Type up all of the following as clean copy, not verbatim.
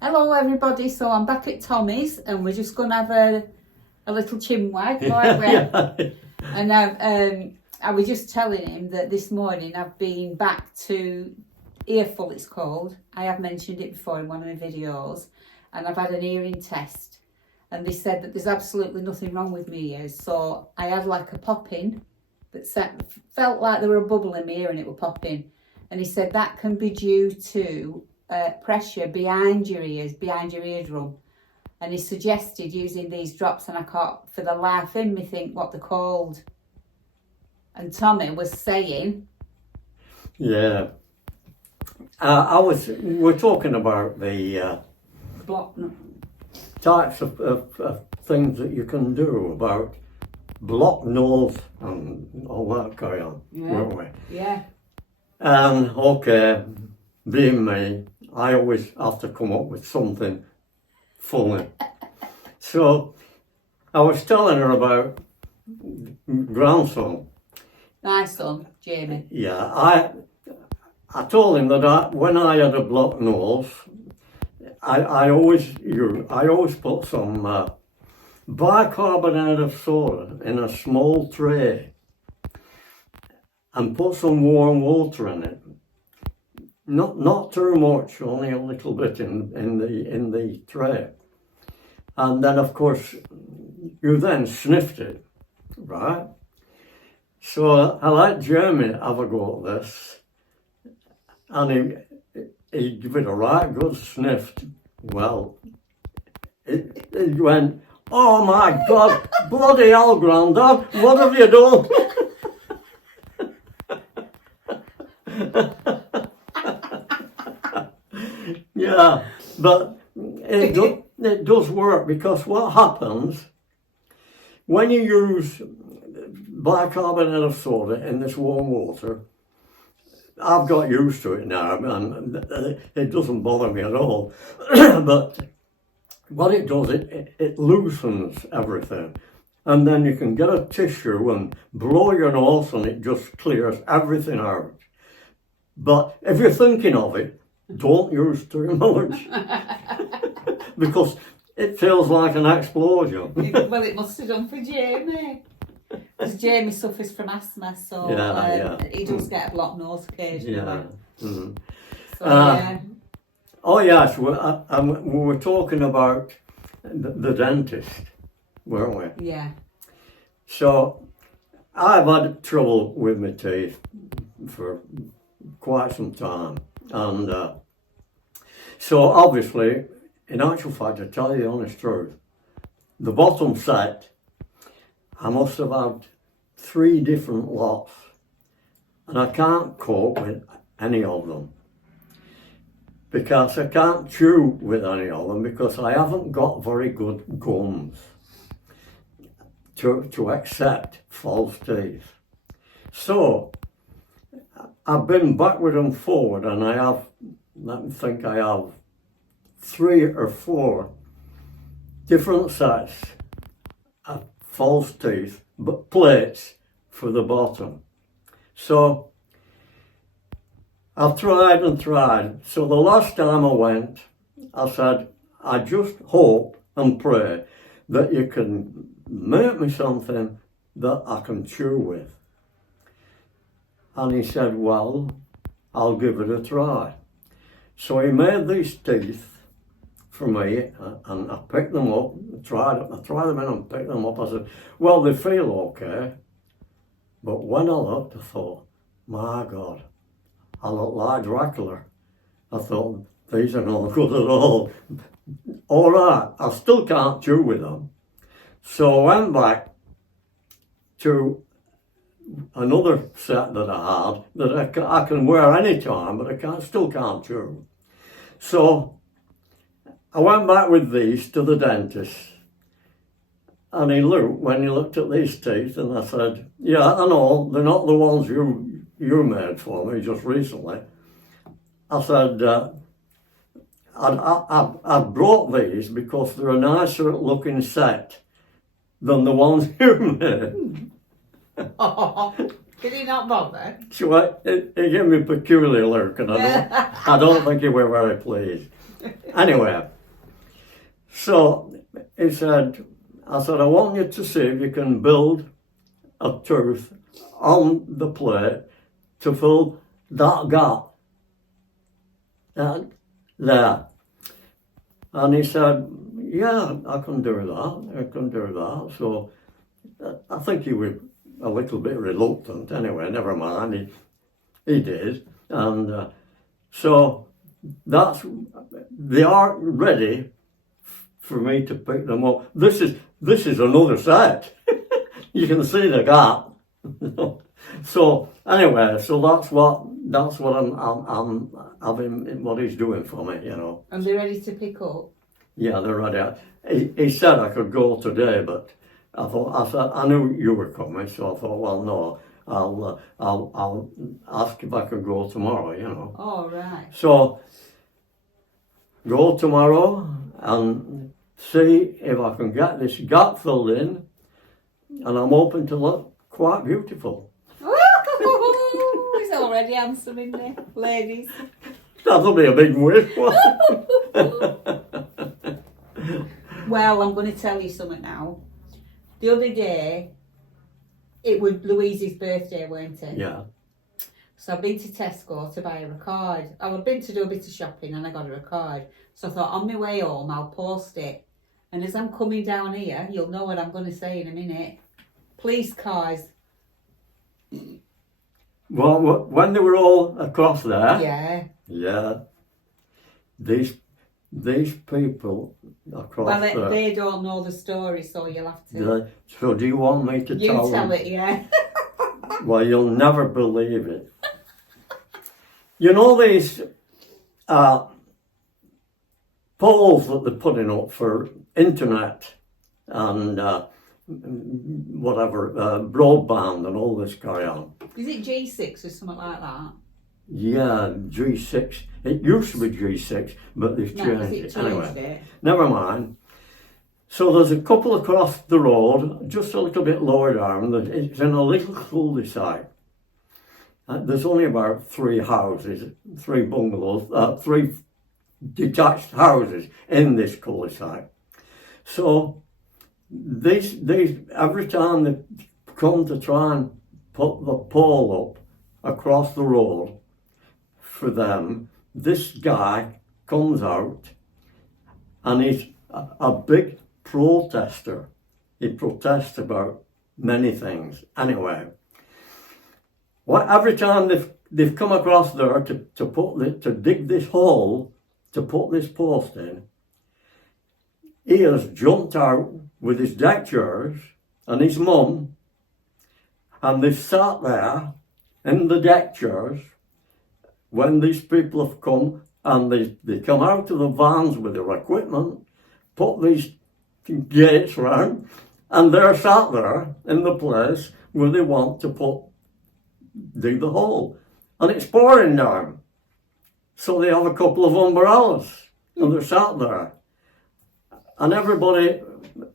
Hello everybody, so I'm back at Tommy's and we're just going to have a little chinwag, aren't we? Yeah. And I was just telling him that this morning I've been back to Earful, it's called. I have mentioned it before in one of my videos, and I've had an hearing test and they said that there's absolutely nothing wrong with my ears. So I had like a pop-in that felt like there were a bubble in my ear and it would pop in, and he said that can be due to pressure behind your ears, behind your eardrum, and he suggested using these drops, and I can't for the life in me think what they're called. And Tommy was saying, Yeah. We're talking about the types of things that you can do about blocked nose and all that carry on, weren't we? Yeah. And okay, being me, I always have to come up with something funny. So I was telling her about grandson. My son, Jamie. Yeah, I told him that when I had a blocked nose, I always put some bicarbonate of soda in a small tray and put some warm water in it. Not too much, only a little bit in the tray. And then of course you then sniffed it, right? So I let Jamie have a go at this, and he gave it a right good sniff. Well, it went, oh my God, bloody hell, Grandad, what have you done? Yeah, but it does work, because what happens when you use bicarbonate of soda in this warm water, I've got used to it now and it doesn't bother me at all. But what it does, it loosens everything. And then you can get a tissue and blow your nose and it just clears everything out. But if you're thinking of it, don't use too much. Because it feels like an explosion. Well, it must have done for Jamie. Because Jamie suffers from asthma, so he does get a blocked nose occasionally. Yeah. Mm-hmm. So, yeah. Oh yes, we were talking about the dentist, weren't we? Yeah. So I've had trouble with my teeth for quite some time, and so obviously, in actual fact, to tell you the honest truth, the bottom set, I must have had 3 different lots, and I can't cope with any of them, because I can't chew with any of them, because I haven't got very good gums to accept false teeth. So I've been backward and forward, and I have 3 or 4 different sets of false teeth, but plates for the bottom. So I've tried and tried. So the last time I went, I said, I just hope and pray that you can make me something that I can chew with. And he said, well, I'll give it a try. So he made these teeth for me, and I picked them up, tried them in and picked them up. I said, well, they feel okay. But when I looked, I thought, my God, I look like Dracula. I thought, these are not good at all. All right, I still can't chew with them. So I went back to another set that I had that I can wear any time, but still can't chew. So I went back with these to the dentist, and he looked at these teeth, and I said, yeah, I know, they're not the ones you made for me just recently. I said, I brought these because they're a nicer looking set than the ones you made. Oh, did he not bother? So he gave me a peculiar look, and I don't think he were very pleased. Anyway, so he said, I said, I want you to see if you can build a tooth on the plate to fill that gap. There. And he said, yeah, I can do that. I can do that. So I think he was a little bit reluctant anyway, never mind. He did. And so they are ready for me to pick them up. This is another set. You can see the gap. So anyway, so that's what I'm having, what he's doing for me, you know. And they're ready to pick up? Yeah, they're ready. He said I could go today, but I said I knew you were coming, so I thought, well, no, I'll ask if I could go tomorrow, you know. Oh, right. So go tomorrow and see if I can get this gap filled in, and I'm hoping to look quite beautiful. He's already answering me, ladies. That'll be a big wish. Well, I'm going to tell you something now. The other day, it was Louise's birthday, weren't it? Yeah. So I've been to Tesco to buy her a card. I've been to do a bit of shopping and I got her a card. So I thought on my way home, I'll post it. And as I'm coming down here, you'll know what I'm going to say in a minute. Police cars. Well, when they were all across there, Yeah. these people across Well, there. they don't know the story, so you'll have to. So do you want me to You tell tell them? it, yeah. Well, you'll never believe it. You know these poles that they're putting up for internet and whatever, broadband and all this carry on. Is it G6 or something like that? Yeah, G6. It used to be G6, but they've changed it. Anyway, never mind. So there's a couple across the road, just a little bit lower down. It's in a little cul-de-sac. There's only about 3 houses, 3 bungalows, 3 detached houses in this cul-de-sac. So these every time they come to try and put the pole up across the road for them, this guy comes out and he's a big protester. He protests about many things. Anyway, every time they've come across there to dig this hole to put this post in, he has jumped out with his deck chairs and his mum, and they've sat there in the deck chairs when these people have come, and they come out of the vans with their equipment, put these gates round, and they're sat there in the place where they want to dig the hole. And it's pouring down. So they have a couple of umbrellas, and they're sat there. And everybody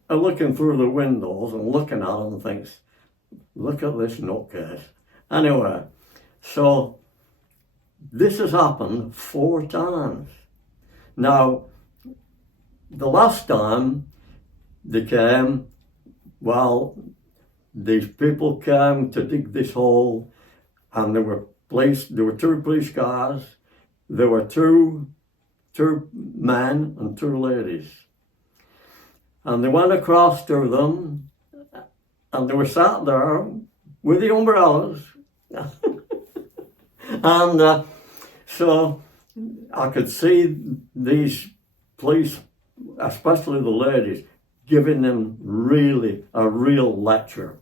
are looking through the windows and looking at them and thinks, look at this nutcase. Anyway, so this has happened 4 times. Now, the last time they came, well, these people came to dig this hole, and there were 2 police cars, there were two men and 2 ladies. And they went across to them, and they were sat there with the umbrellas. And so I could see these police, especially the ladies, giving them a real lecture.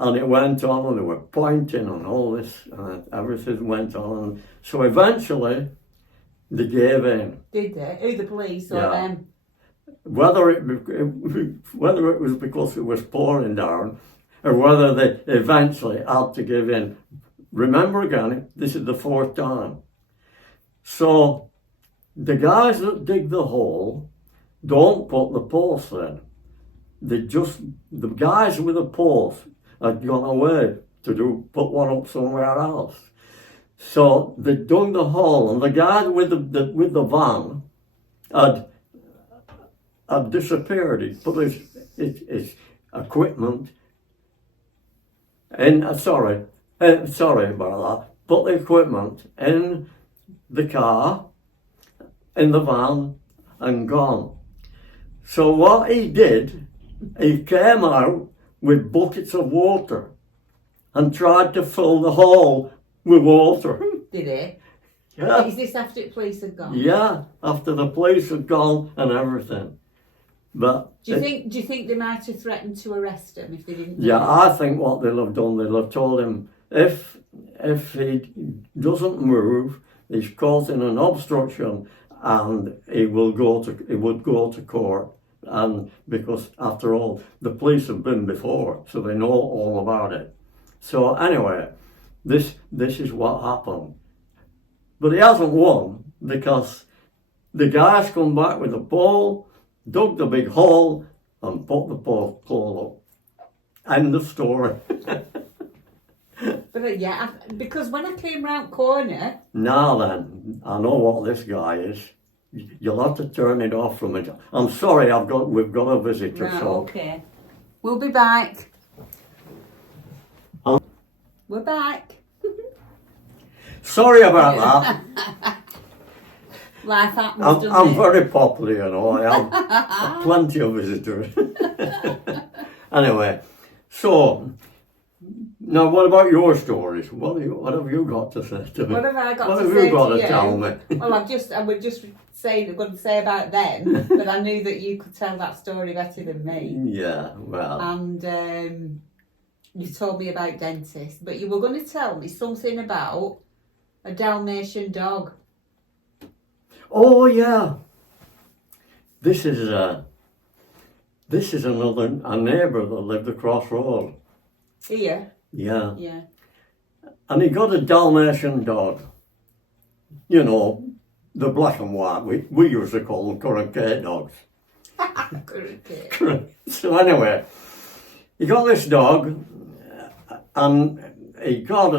And it went on, and they were pointing and all this, and everything went on. So eventually, they gave in. Did they? Who, the police or them? Whether it was because it was pouring down, or whether they eventually had to give in. Remember again, this is the 4th time. So the guys that dig the hole don't put the posts in. the guys with the post had gone away to put one up somewhere else. So they dug the hole, and the guy with the van had disappeared. He put his equipment in. Sorry about that. Put the equipment in the car, in the van, and gone. So what he did, he came out with buckets of water and tried to fill the hole with water. Did he? Yeah. Is this after the police had gone? Yeah, after the police had gone and everything. But do you think they might have threatened to arrest him if they didn't? Yeah, I think what they'll have done, they'll have told him if he doesn't move, he's causing an obstruction, and he would go to court. And because after all, the police have been before, so they know all about it. So anyway, this is what happened. But he hasn't won, because the guys come back with a pole, dug the big hole, and put the pole up. End of story. But yeah, because when I came round corner... Now then, I know what this guy is. You'll have to turn it off from it. I'm sorry, we've got a visitor. Right, so. okay. We'll be back. We're back. Sorry about that. Life happens, I'm very popular, you know. I have plenty of visitors. Anyway, so now what about your stories? What have you got to say to me? What have I got what to have say you got to to you? tell me? Well, I was just saying, going to say about them, but I knew that you could tell that story better than me. Yeah, well. And you told me about dentists, but you were going to tell me something about a Dalmatian dog. Oh yeah. This is a neighbour that lived across road. Here? Yeah. Yeah. And he got a Dalmatian dog. You know, the black and white. We used to call them Curricate dogs. Curricate. So anyway, he got this dog, and he don't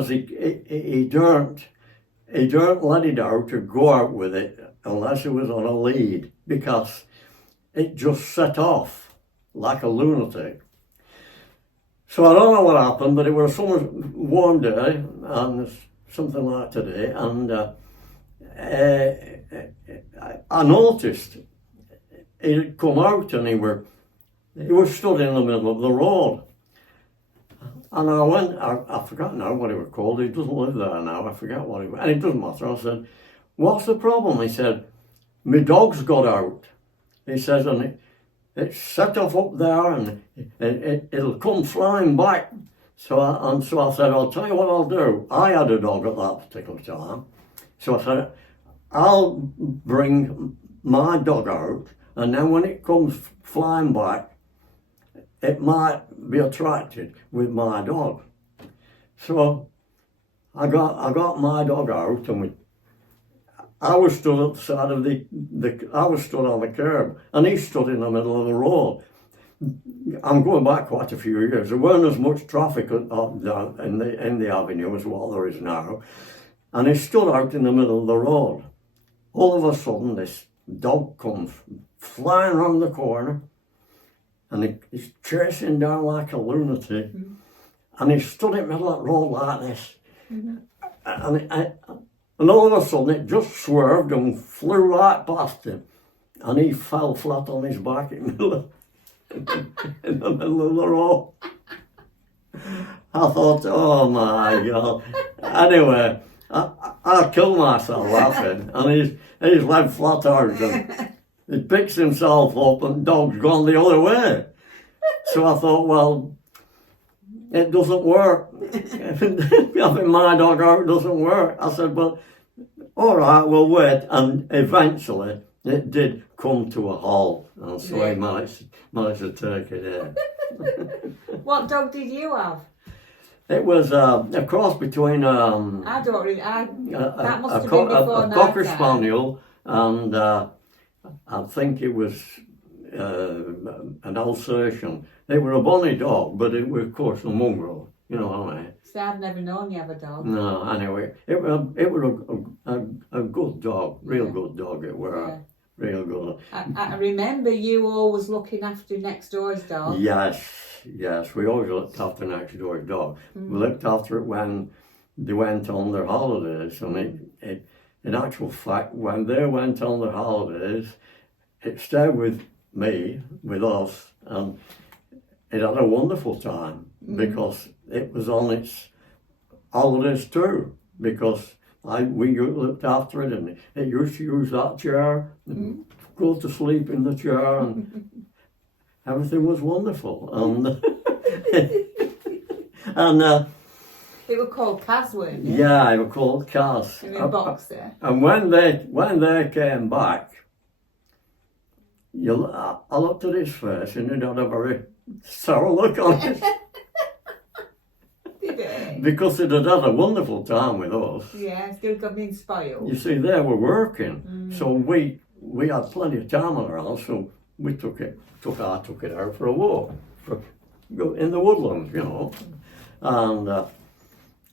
let it out or go out with it unless it was on a lead, because it just set off like a lunatic. So I don't know what happened, but it was some warm day, and something like today, and I noticed he'd come out, and he was stood in the middle of the road. And I went, I forgot now what he was called. He doesn't live there now. I forget what he was. And it doesn't matter. I said, what's the problem? He said, my dog's got out. He says, and it's set off up there, and it'll come flying back. So I said, I'll tell you what I'll do. I had a dog at that particular time. So I said, I'll bring my dog out, and then when it comes flying back, it might be attracted with my dog. So I got my dog out, and I was stood at the side of I was stood on the curb, and he stood in the middle of the road. I'm going back quite a few years. There weren't as much traffic in the avenue as what there is now, and he stood out in the middle of the road. All of a sudden, this dog comes flying around the corner, and he's chasing down like a lunatic, and he stood in the middle of the road like this, and all of a sudden it just swerved and flew right past him, and he fell flat on his back in the middle of the road. I thought, oh my God. Anyway, I killed myself laughing, and he's led flat out, and he picks himself up, and dog's gone the other way. So I thought, well, it doesn't work. Having my dog out doesn't work. I said, well, all right, we'll wait. And eventually it did come to a halt, and so he managed to take it in. What dog did you have? It was a cross between I don't really. That must have been before a Cocker Spaniel, and I think it was an Alsatian. It were a bonny dog, but it was, of course, a mongrel. You know what I mean? So I've never known you have a dog. No, anyway, it were a good dog, real good dog. It were. Yeah. Real good. I remember you always looking after next door's dog. Yes, we always looked after next door's dog. We looked after it when they went on their holidays. And in actual fact, when they went on their holidays, it stayed with me, with us, and it had a wonderful time because it was on its holidays too. Because we looked after it, and it used to use that chair, and go to sleep in the chair, and everything was wonderful. And They were called Kaz, weren't they? yeah, they were called Kaz. In a box there. And when they came back, I looked at his face, and it had a very sour look on it. Because it had a wonderful time with us. Yeah, still got being spoiled. You see, they were working, so we had plenty of time on our hands. So I took it out for a walk, in the woodlands, you know, and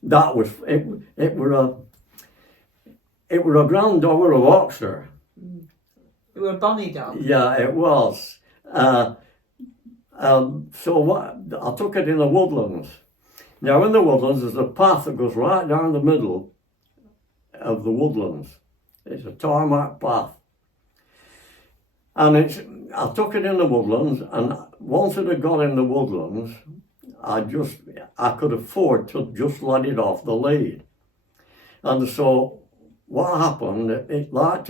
that was it. It were a grand dog or a boxer. It were a bonny dog. Yeah, it was. So what? I took it in the woodlands. Now, in the woodlands, there's a path that goes right down the middle of the woodlands. It's a tarmac path. And I took it in the woodlands, and once it had got in the woodlands, I could afford to just let it off the lead. And so what happened, I like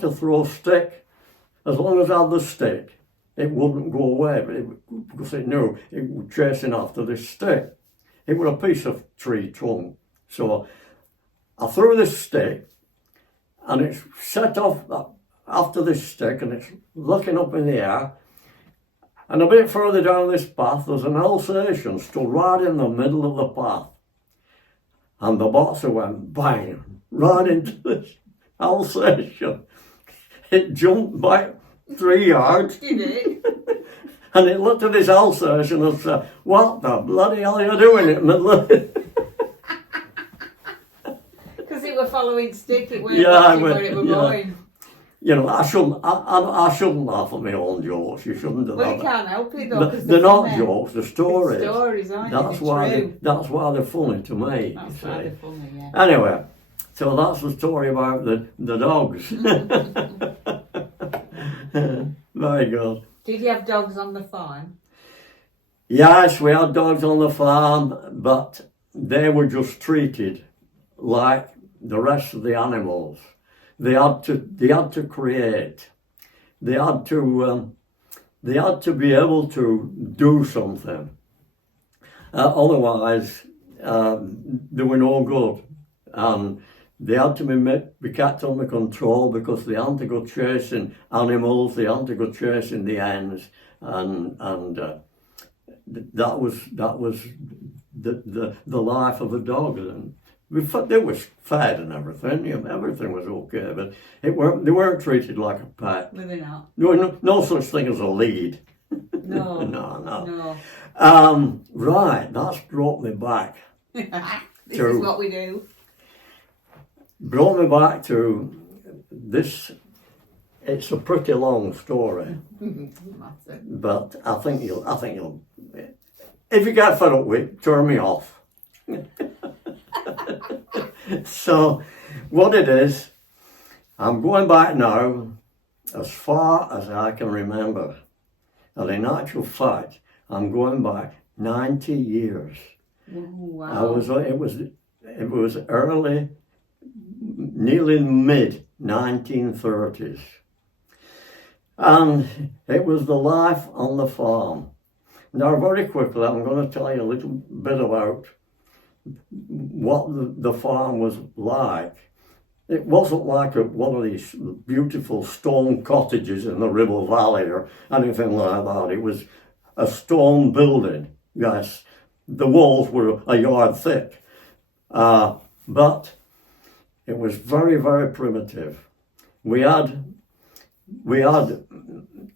to throw a stick. As long as I had the stick, it wouldn't go away, because it knew it was chasing after this stick. It was a piece of tree trunk. So I threw this stick, and it's set off after this stick, and it's looking up in the air. And a bit further down this path, there's an Alsatian stood right in the middle of the path. And the boxer went bang, right into this Alsatian. It jumped back 3 yards. Did it? And it looked at his Alsatian and said, "What the bloody hell are you doing in the middle of it?" Because it were following stick, it weren't Yeah, watching where it were going. You know, I shouldn't laugh at my own jokes. You shouldn't do Well, that. you can't help it though. 'Cause They're not funny. jokes, they're stories. It's stories, aren't That's they? why True. that's why they're funny to me. That's you why see. they're funny, yeah. Anyway, so that's the story about the dogs. Very good. Did you have dogs on the farm? Yes, we had dogs on the farm, but they were just treated like the rest of the animals. They had to create. They had to be able to do something. Otherwise, they were no good. They had to be kept under control, because they had to go chasing animals. They had to go chasing the hens, and that was the life of a dog. And they were fed and everything. You know, everything was okay, but they weren't treated like a pet. Were they not? There was no such thing as a lead. No. No. Right, that's brought me back. This is what we do. Brought me back to this. It's a pretty long story, but I think you'll. If you get fed up with it, turn me off. So, what it is, I'm going back now as far as I can remember. And in actual fact, I'm going back 90 years. Wow. It was early, nearly mid 1930s. And it was the life on the farm. Now, very quickly, I'm going to tell you a little bit about what the farm was like. It wasn't like one of these beautiful stone cottages in the Ribble Valley or anything like that. It was a stone building. Yes, the walls were a yard thick, but it was very, very primitive. We had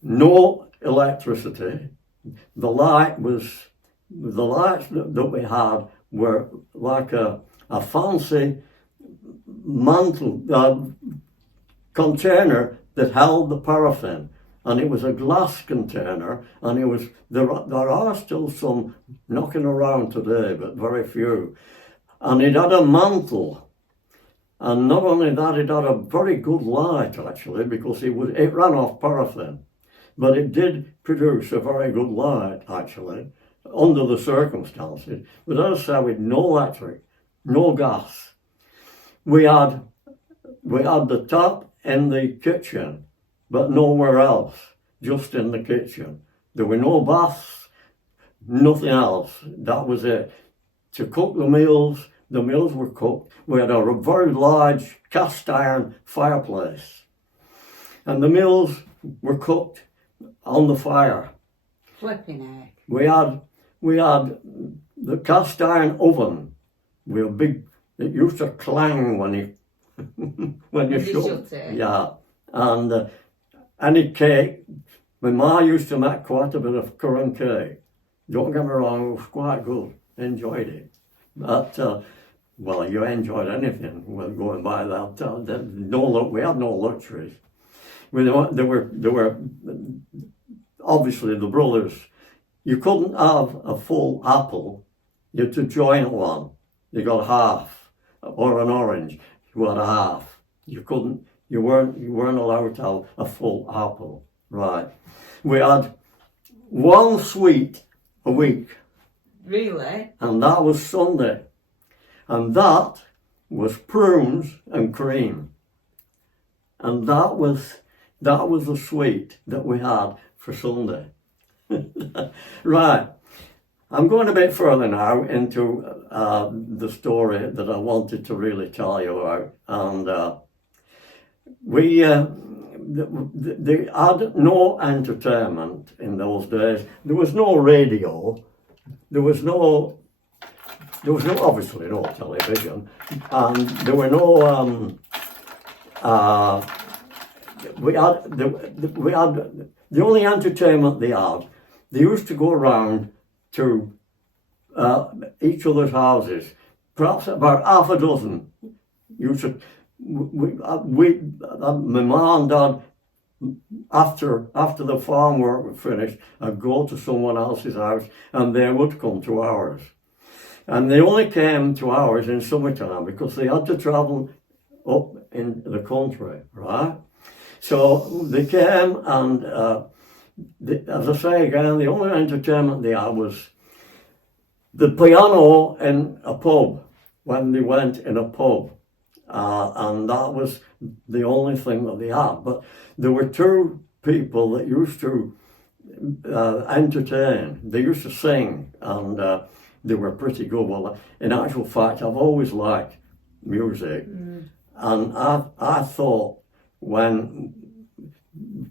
no electricity. The lights that we had were like a fancy mantle container that held the paraffin, and it was a glass container, and there are still some knocking around today, but very few. And it had a mantle, and not only that, it had a very good light actually, because it ran off paraffin, but it did produce a very good light actually under the circumstances. But as I say, with no electric, no gas, we had the tap in the kitchen, but nowhere else, just in the kitchen. There were no baths, nothing else. That was it. To cook the meals were cooked. We had a very large cast iron fireplace, and the meals were cooked on the fire. Flipping heck. We had the cast iron oven with a big, it used to clang when you shut it. Yeah, and any cake, my ma used to make quite a bit of currant cake. Don't get me wrong, it was quite good, enjoyed it. But, well, you enjoyed anything with going by that. We had no luxuries. There were obviously the brothers. You couldn't have a full apple, you had to join one. You got half, or an orange, you had a half. You weren't allowed to have a full apple, right? We had one sweet a week. Really? And that was Sunday. And that was prunes and cream. And that was the sweet that we had for Sunday. Right. I'm going a bit further now into the story that I wanted to really tell you about. And they had no entertainment in those days. There was no radio. There was obviously no television, and there were no. We had the only entertainment they had. They used to go around to each other's houses, perhaps about half a dozen. My mum and dad, after the farm work was finished, I'd go to someone else's house and they would come to ours. And they only came to ours in summertime because they had to travel up in the country, right? So they came and, as I say again, the only entertainment they had was the piano in a pub, when they went in a pub. And that was the only thing that they had. But there were two people that used to entertain. They used to sing, and they were pretty good. Well, in actual fact, I've always liked music. And I thought when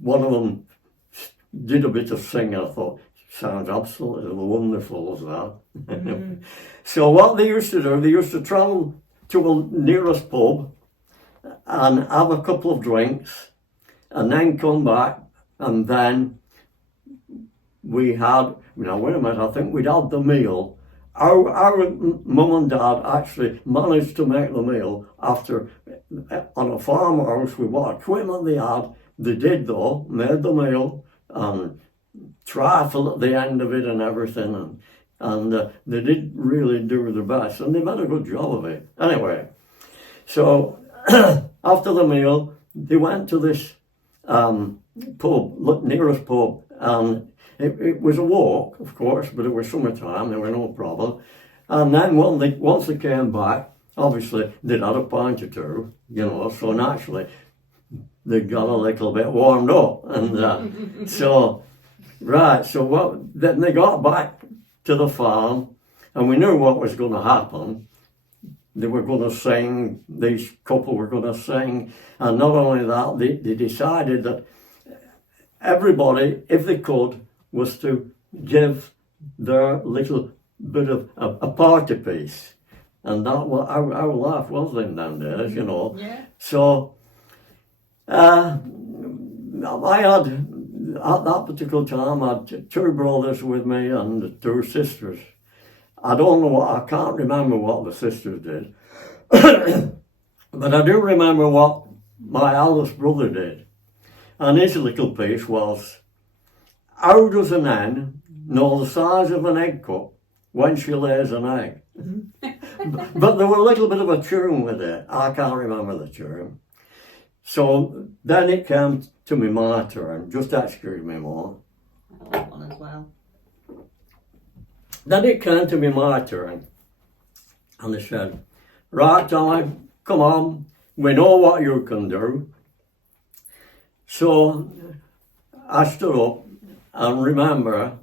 one of them did a bit of singing, I thought, sounds absolutely wonderful as that. So what they used to do, they used to travel to the nearest pub and have a couple of drinks and then come back, and then we had, now wait a minute, I think we'd had the meal. Our mum and dad actually managed to make the meal after, on a farmhouse with what equipment they had. They did though, made the meal and trifle at the end of it and everything, and they did really do their best, and they made a good job of it. Anyway, so after the meal, they went to this pub, nearest pub, and it was a walk, of course, but it was summertime, there were no problem. And then once they came back, obviously they'd had a pint or two, so naturally they got a little bit warmed up, and so then they got back to the farm, and we knew what was going to happen. They were going to sing, these couple were going to sing, and not only that, they decided that everybody, if they could, was to give their little bit of a party piece. And that was our life was in them days, Yeah. So I had at that particular time, I had two brothers with me and two sisters. I can't remember what the sisters did. But I do remember what my eldest brother did. And his little piece was, how does an hen know the size of an egg cup when she lays an egg? But there was a little bit of a tune with it. I can't remember the tune. So then it came to me my turn. Just excuse me more. I like one as well. Then it came to me my turn. And they said, right, Tommy, come on. We know what you can do. So I stood up and remember,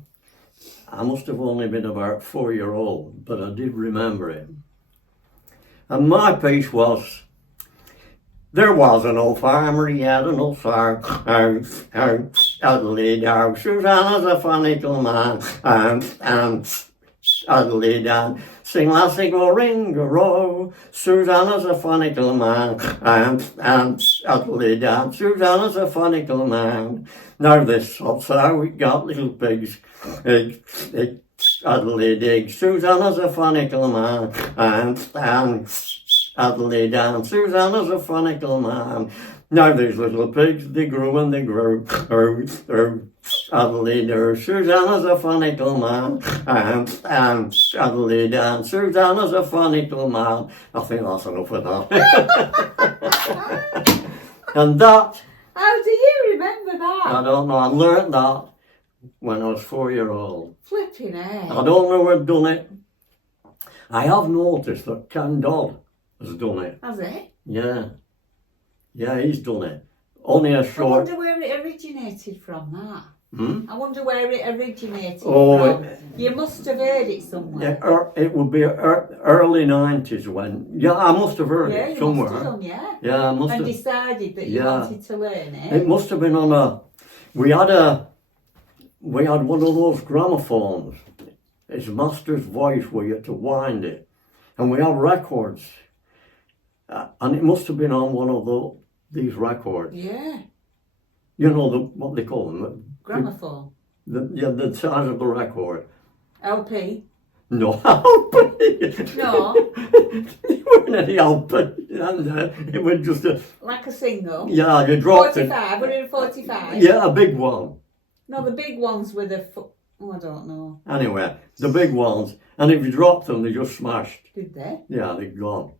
I must have only been about 4-year-old, but I did remember it. And my piece was, there was an old farmer, he had an old farm, Susanna's a funny little man, Addley Dan, sing lassie go ring a row, Susanna's a funny little man, Addley Dan, Susanna's a funny little man. Now this that's how we got little pigs, Addley dig, Susanna's a funny little man, Addley Dan, Susanna's a funny little man. Now these little pigs, they grew and they grew, Addley do, Susanna's a funny little man, Addley Dan, Susanna's a funny little man. I think that's enough of that. And that, How do you remember that? I don't know, I learnt that when I was 4-year-old. Flipping heck. I don't know who'd done it. I have noticed that Ken Dodd has done it. Has it? Yeah. Yeah, he's done it. Only a I short... wonder where it originated from, that. Hmm? I wonder where it originated Oh, from. You must have heard it somewhere. Yeah, it would be early 90s when... Yeah, I must have heard Yeah, it you somewhere. must have done, yeah. Yeah, I must And have... decided that you Yeah. wanted to learn it. It must have been on a... We had one of those gramophones. His master's voice, where you had to wind it. And we have records. And it must have been on one of these records. Yeah. You know, what they call them? Gramophone. The size of the record. LP. No, LP. No. It wasn't any LP. It was just a... Like a single. Yeah, you dropped 45, were it 45? it. Yeah, a big one. No, the big ones were the... Oh, I don't know. Anyway, the big ones. And if you dropped them, they just smashed. Did they? Yeah, they're gone.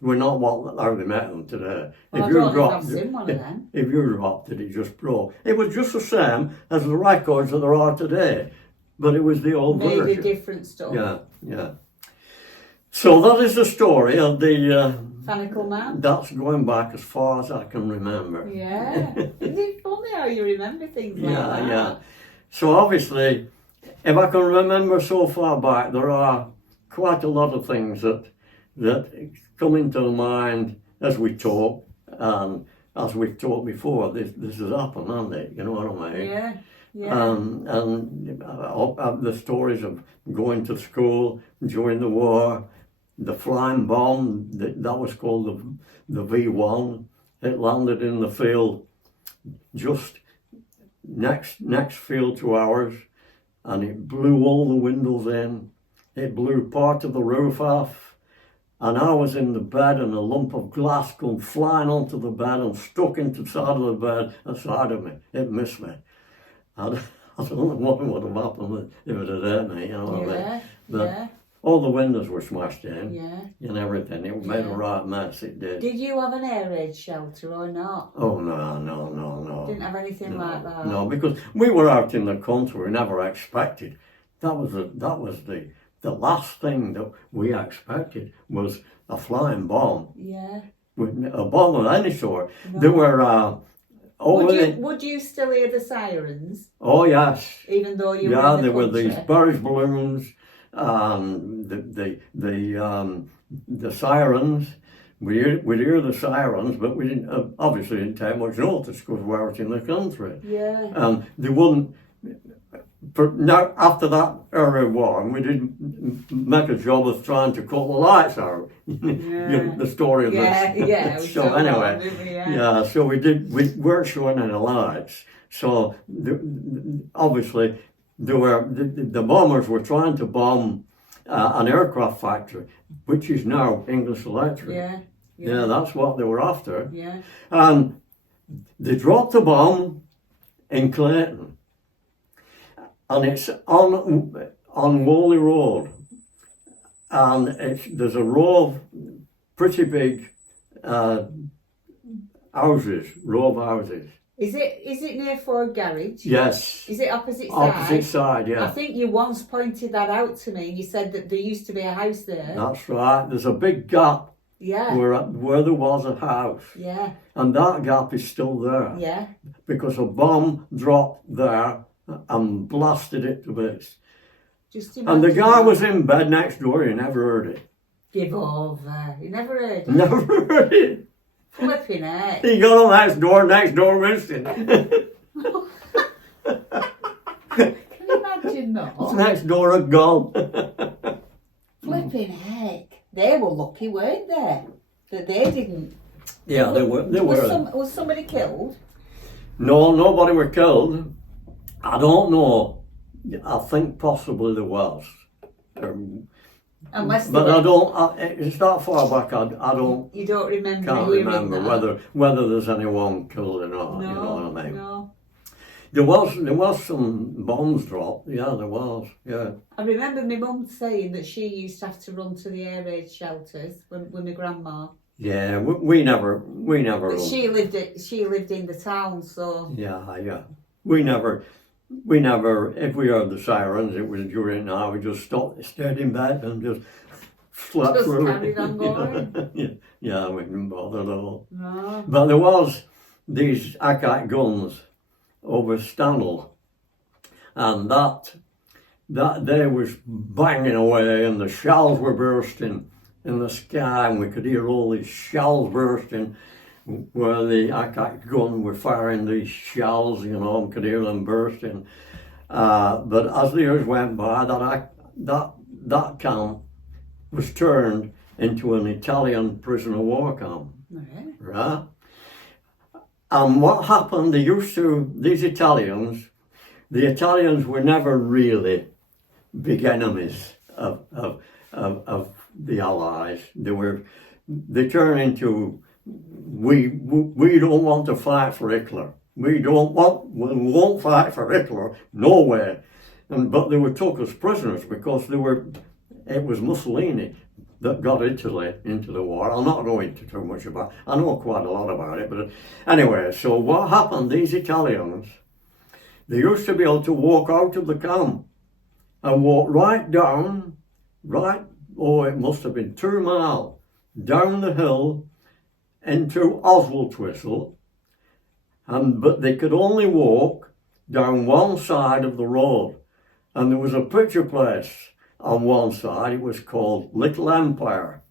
We're not how they make them today. Well, I don't know if I've seen one of them. If you dropped it, it just broke. It was just the same as the records that there are today. But it was the old version. Maybe different stuff. Yeah, yeah. So that is the story of the... Fanical Man? That's going back as far as I can remember. Yeah. Isn't it funny how you remember things like that? Yeah. So obviously, if I can remember so far back, there are quite a lot of things that come into mind as we talk, and as we've talked before, this has happened, hasn't it? You know what I mean? Yeah. Yeah. And the stories of going to school during the war, the flying bomb, that was called the V1. It landed in the field just next field to ours, and it blew all the windows in. It blew part of the roof off. And I was in the bed, and a lump of glass come flying onto the bed and stuck into the side of the bed, aside of me. It missed me. I don't know what would have happened if it had hurt me, you know what I mean? But all the windows were smashed in, and everything. It made a right mess, it did. Did you have an air raid shelter or not? Oh, no. Didn't have anything like that? No, because we were out in the country, we never expected. That was the last thing that we expected was a flying bomb. Yeah. A bomb of any sort. No. There were... Would you still hear the sirens? Oh, yes. Even though you were in the there were country? these barrage balloons, the sirens. We'd hear the sirens, but we obviously didn't take much notice because we were out in the country. Yeah. They wouldn't... Now, after that early war, we didn't make a job of trying to cut the lights out. The story of Yeah. So anyway, so we weren't showing any lights. So obviously the bombers were trying to bomb an aircraft factory, which is now English Electric. Yeah, that's what they were after. Yeah. And they dropped the bomb in Clayton, and it's on Whalley Road, and there's a row of pretty big houses, row of houses. Is it near Ford Garage? Yes. Is it opposite side? Opposite side, yeah. I think you once pointed that out to me, and you said that there used to be a house there. That's right. There's a big gap. Yeah. Where there was a house. Yeah. And that gap is still there. Yeah. Because a bomb dropped there and blasted it to bits. Just and the guy was in bed next door, he never heard it. Give over. You never heard it? Never heard it. Flipping it. He got on next door missing. Can you imagine that? Next door had gone. Flipping heck. They were lucky, weren't they? That they didn't. Yeah, they were. Was somebody killed? No, nobody were killed. I don't know. I think possibly there was. But I don't. It's that far back. I don't. You don't remember? Can't remember whether there's anyone killed or not. No, you know what I mean? No. There was some bombs dropped. Yeah, there was. Yeah. I remember my mum saying that she used to have to run to the air raid shelters with my grandma. Yeah, we never. But she lived in the town, so. Yeah. We never. If we heard the sirens, it was during night. We just stayed in bed and just slept through it. Carried on going. Yeah, we didn't bother at all. No. But there was these Akat guns over Stanley, and that they was banging away, and the shells were bursting in the sky, and we could hear all these shells bursting where the Akat gun were firing these shells, you know, and could hear them bursting. But as the years went by, that camp was turned into an Italian prisoner of war camp. Right? And what happened, the Italians were never really big enemies of the Allies. They turned into, we don't want to fight for Hitler. We won't fight for Hitler, no way. But they were took as prisoners because it was Mussolini that got Italy into the war. I'll not go into too much about it. I know quite a lot about it. But anyway, so what happened, these Italians, they used to be able to walk out of the camp and walk it must have been 2 miles down the hill into Oswaldtwistle, but they could only walk down one side of the road. And there was a picture place on one side. It was called Little Empire,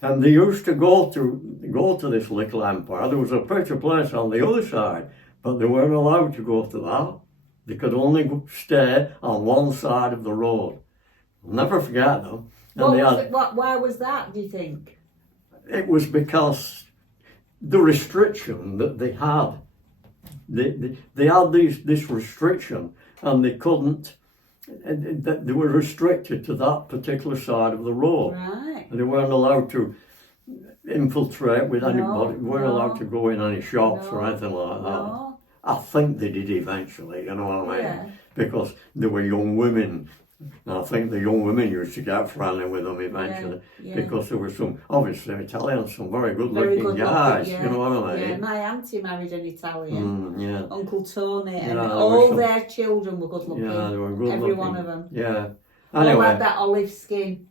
and they used to go to this Little Empire. There was a picture place on the other side, but they weren't allowed to go to that. They could only stay on one side of the road. I'll never forget them. Why was that, do you think? It was because the restriction that they had. They had this restriction, and they couldn't. They were restricted to that particular side of the road. Right. They weren't allowed to infiltrate with anybody. They weren't allowed to go in any shops or anything like that. No. I think they did eventually, you know what I mean? Yeah. Because there were young women. And I think the young women used to get friendly with them eventually. Yeah. Because there were obviously Italians, some very good looking guys, you know what I mean? Yeah, my auntie married an Italian. Yeah. Uncle Tony, and Yeah, all their children were good looking. Yeah, they were good Every looking. one of them. Yeah. They all Anyway. had that olive skin.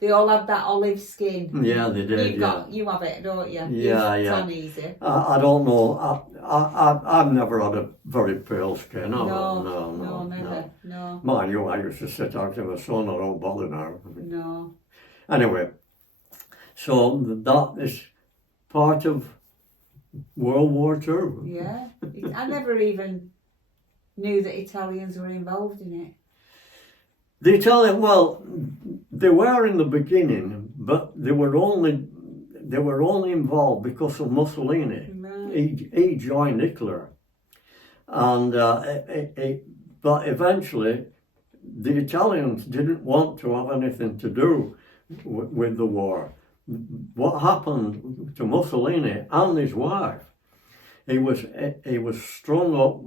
They all had that olive skin. Yeah, they did. You have it, don't you? Yeah. Tan easy. I don't know. I've never had a very pale skin. No, never. No. Mind you, I used to sit out in the sun. I don't bother now. No. Anyway, so that is part of World War II. Yeah. I never even knew that Italians were involved in it. The Italian, well, they were in the beginning, but they were only involved because of Mussolini. Right. He joined Hitler, And but eventually, the Italians didn't want to have anything to do with the war. What happened to Mussolini and his wife? He was strung up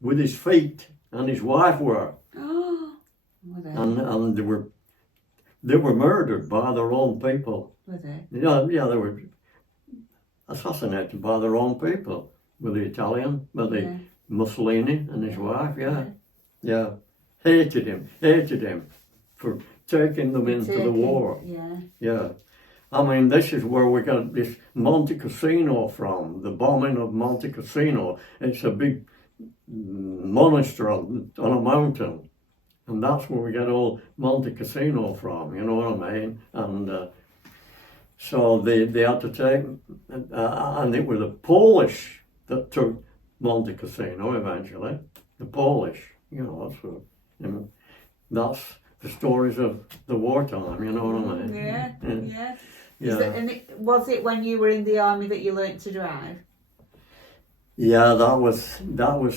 with his feet, and his wife were, and they were murdered by their own people. Were they? Yeah, they were assassinated by their own people. With the Italian, with the Mussolini and his wife. Yeah. Hated him for taking them into the war. Yeah. I mean, this is where we got this Monte Cassino from, the bombing of Monte Cassino. It's a big monastery on a mountain. And that's where we get all Monte Cassino from, you know what I mean? And so they had to take, and it was the Polish that took Monte Cassino eventually. The Polish, you know, so that's the stories of the wartime, you know what I mean? Yeah. Was it when you were in the army that you learnt to drive? Yeah, that was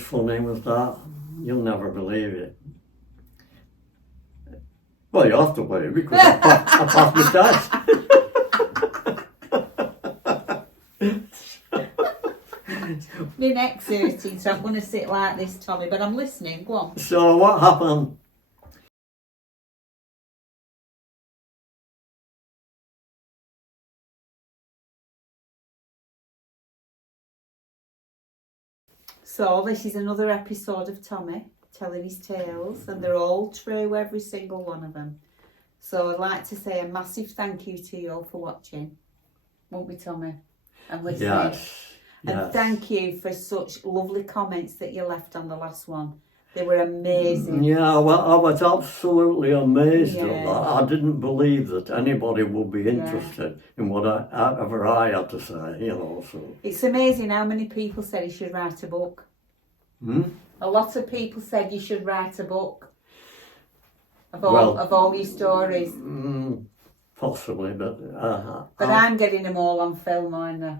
funny, was that. You'll never believe it. Well, you have to believe it because I passed my test. My neck's hurting, so I'm going to sit like this, Tommy, but I'm listening. Go on. So what happened? So this is another episode of Tommy telling his tales, and they're all true, every single one of them. So I'd like to say a massive thank you to you all for watching. Won't we, Tommy? And listening. Yes. And thank you for such lovely comments that you left on the last one. They were amazing. Yeah, well, I was absolutely amazed at that. I didn't believe that anybody would be interested in whatever I had to say, you know. So it's amazing how many people said he should write a book. A lot of people said you should write a book of all your stories. Possibly, but I'm getting them all on film, aren't I?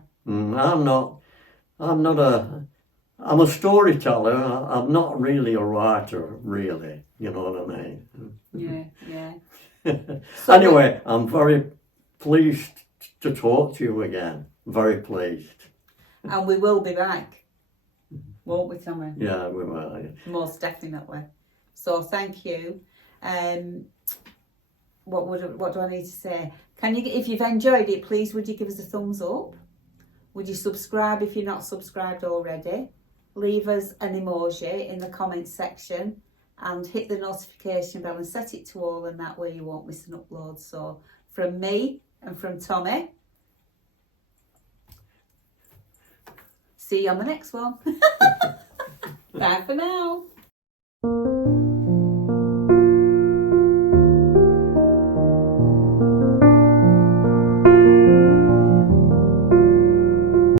I'm a storyteller. I'm not really a writer, really. You know what I mean? Yeah. Anyway, I'm very pleased to talk to you again. Very pleased. And we will be back, won't we, Tommy? Yeah, we will. Most definitely. So thank you. What do I need to say? If you've enjoyed it, please would you give us a thumbs up? Would you subscribe if you're not subscribed already? Leave us an emoji in the comments section and hit the notification bell and set it to all, and that way you won't miss an upload. So from me and from Tommy, see you on the next one. Bye for now.